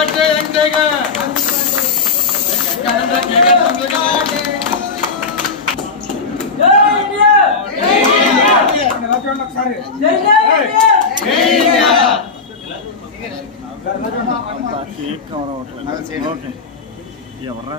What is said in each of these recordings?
Birthday ఎంతగా ఎవర్రా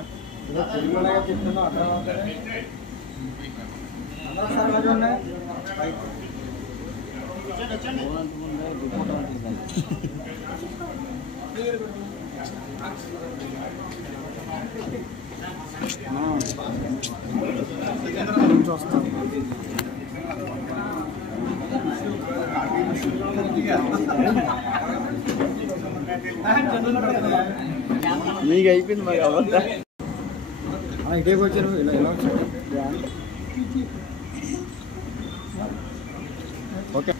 నీకు అయిపోయింది మరి అవ్వద్దా ఇటే వచ్చారు ఇలా ఎలా వచ్చారు ఓకే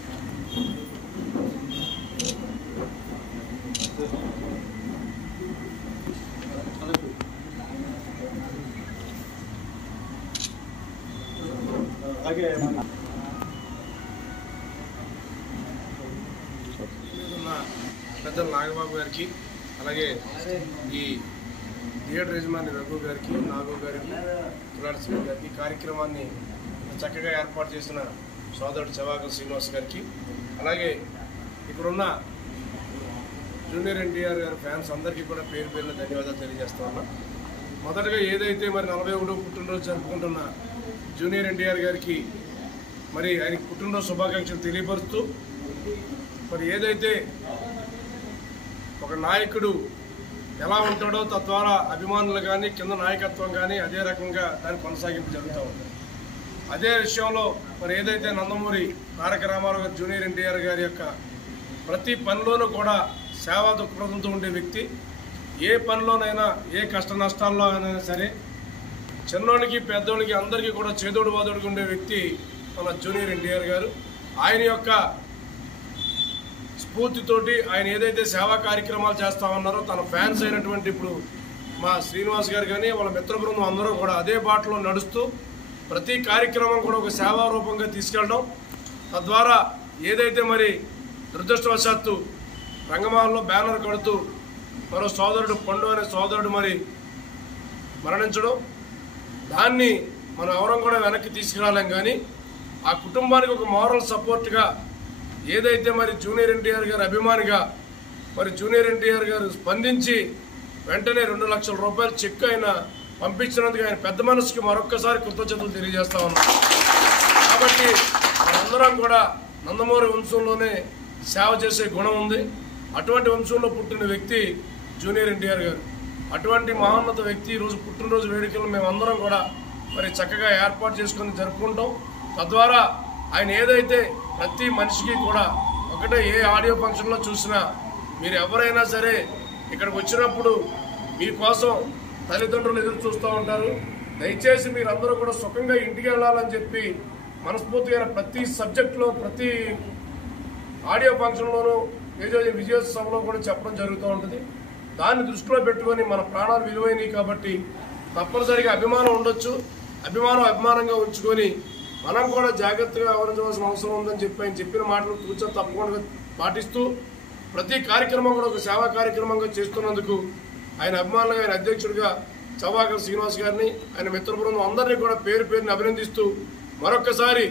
పెద్దల నాగబాబు గారికి అలాగే ఈ థియేటర్ యజమాని రఘు గారికి నాగు గారికి తులారసింహ గారికి కార్యక్రమాన్ని చక్కగా ఏర్పాటు చేసిన సోదరుడు చవాకల్ శ్రీనివాస్ గారికి అలాగే ఇక్కడున్న జూనియర్ ఎన్టీఆర్ గారి ఫ్యాన్స్ అందరికీ కూడా పేరు పేరున ధన్యవాదాలు తెలియజేస్తా ఉన్నా. మొదటగా ఏదైతే మరి 41వ పుట్టినరోజు జరుపుకుంటున్న జూనియర్ ఎన్టీఆర్ గారికి మరి ఆయనకి పుట్టినరోజు శుభాకాంక్షలు తెలియపరుస్తూ మరి ఏదైతే ఒక నాయకుడు ఎలా ఉంటాడో తద్వారా అభిమానులు కానీ కింద నాయకత్వం కానీ అదే రకంగా దాని కొనసాగింపు జరుగుతూ ఉంటుంది. అదే విషయంలో మరి ఏదైతే నందమూరి తారక రామారావు గారు జూనియర్ ఎన్టీఆర్ గారి యొక్క ప్రతి పనిలోనూ కూడా సేవా దృక్పథంతో ఉండే వ్యక్తి. ఏ పనిలోనైనా ఏ కష్ట నష్టాల్లో అయినా సరే చిన్నోడికి పెద్దోడికి అందరికీ కూడా చేదోడు వాదోడుగా ఉండే వ్యక్తి మన జూనియర్ ఎన్టీఆర్ గారు. ఆయన యొక్క స్ఫూర్తితోటి ఆయన ఏదైతే సేవా కార్యక్రమాలు చేస్తా ఉన్నారో తన ఫ్యాన్స్ అయినటువంటి ఇప్పుడు మా శ్రీనివాస్ గారు కానీ వాళ్ళ మిత్ర బృందం అందరూ కూడా అదే బాటలో నడుస్తూ ప్రతి కార్యక్రమం కూడా ఒక సేవా రూపంగా తీసుకెళ్ళడం, తద్వారా ఏదైతే మరి దురదృష్టవశాత్తు రంగమాల్లో బ్యానర్ కడుతూ మరో సోదరుడు పండు అనే సోదరుడు మరి మరణించడం, దాన్ని మనం ఎవరం కూడా వెనక్కి తీసుకురాలేం. కానీ ఆ కుటుంబానికి ఒక మోరల్ సపోర్ట్గా ఏదైతే మరి జూనియర్ ఎన్టీఆర్ గారు అభిమానిగా మరి జూనియర్ ఎన్టీఆర్ గారు స్పందించి వెంటనే 2 లక్షల రూపాయలు చెక్ ఆయన పంపించినందుకు ఆయన పెద్ద మనసుకి మరొక్కసారి కృతజ్ఞతలు తెలియజేస్తా ఉన్నాం. కాబట్టి మనందరం కూడా నందమూరి వంశంలోనే సేవ చేసే గుణం ఉంది. అటువంటి వంశంలో పుట్టిన వ్యక్తి జూనియర్ ఎన్టీఆర్ గారు. అటువంటి మహోన్నత వ్యక్తి ఈరోజు పుట్టినరోజు వేడుకలు మేమందరం కూడా మరి చక్కగా ఏర్పాటు చేసుకుని జరుపుకుంటాం. తద్వారా ఆయన ఏదైతే ప్రతి మనిషికి కూడా ఒకటే ఏ ఆడియో ఫంక్షన్లో చూసినా మీరు ఎవరైనా సరే ఇక్కడికి వచ్చినప్పుడు మీకోసం తల్లిదండ్రులు ఎదురు చూస్తూ ఉంటారు. దయచేసి మీరందరూ కూడా సుఖంగా ఇంటికి వెళ్ళాలని చెప్పి మనస్ఫూర్తిగా ప్రతి సబ్జెక్టులో ప్రతి ఆడియో ఫంక్షన్లోనూ విజయోత్సవంలో కూడా చెప్పడం జరుగుతూ ఉంటుంది. దాన్ని దృష్టిలో పెట్టుకొని మన ప్రాణాలు విలువైనవి కాబట్టి తప్పనిసరిగా అభిమానం ఉండొచ్చు. అభిమానంగా ఉంచుకొని మనం కూడా జాగ్రత్తగా వ్యవహరించవలసిన అవసరం ఉందని చెప్పి ఆయన చెప్పిన మాటలు తూచా తప్పకుండా పాటిస్తూ ప్రతి కార్యక్రమం కూడా ఒక సేవా కార్యక్రమంగా చేస్తున్నందుకు ఆయన అభిమానులుగా ఆయన అధ్యక్షుడిగా చవాకల్ శ్రీనివాస్ గారిని ఆయన మిత్ర బృందం అందరినీ కూడా పేరు పేరుని అభినందిస్తూ మరొక్కసారి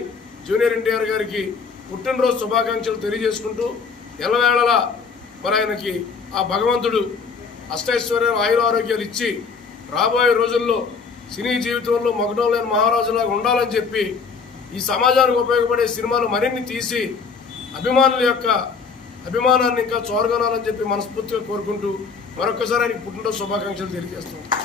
జూనియర్ ఎన్టీఆర్ గారికి పుట్టినరోజు శుభాకాంక్షలు తెలియజేసుకుంటూ ఎల్లవేళలా మరి ఆయనకి ఆ భగవంతుడు అష్టైశ్వర్యం ఆయురారోగ్యాలు ఇచ్చి రాబోయే రోజుల్లో సినీ జీవితంలో మగడోలేని మహారాజులాగా ఉండాలని చెప్పి ఈ సమాజానికి ఉపయోగపడే సినిమాలు మరిన్ని తీసి అభిమానుల యొక్క అభిమానాన్ని ఇంకా చోరగొనాలని చెప్పి మనస్ఫూర్తిగా కోరుకుంటూ మరొకసారి ఆయనకి పుట్టినరోజు శుభాకాంక్షలు తెలియజేస్తున్నాం.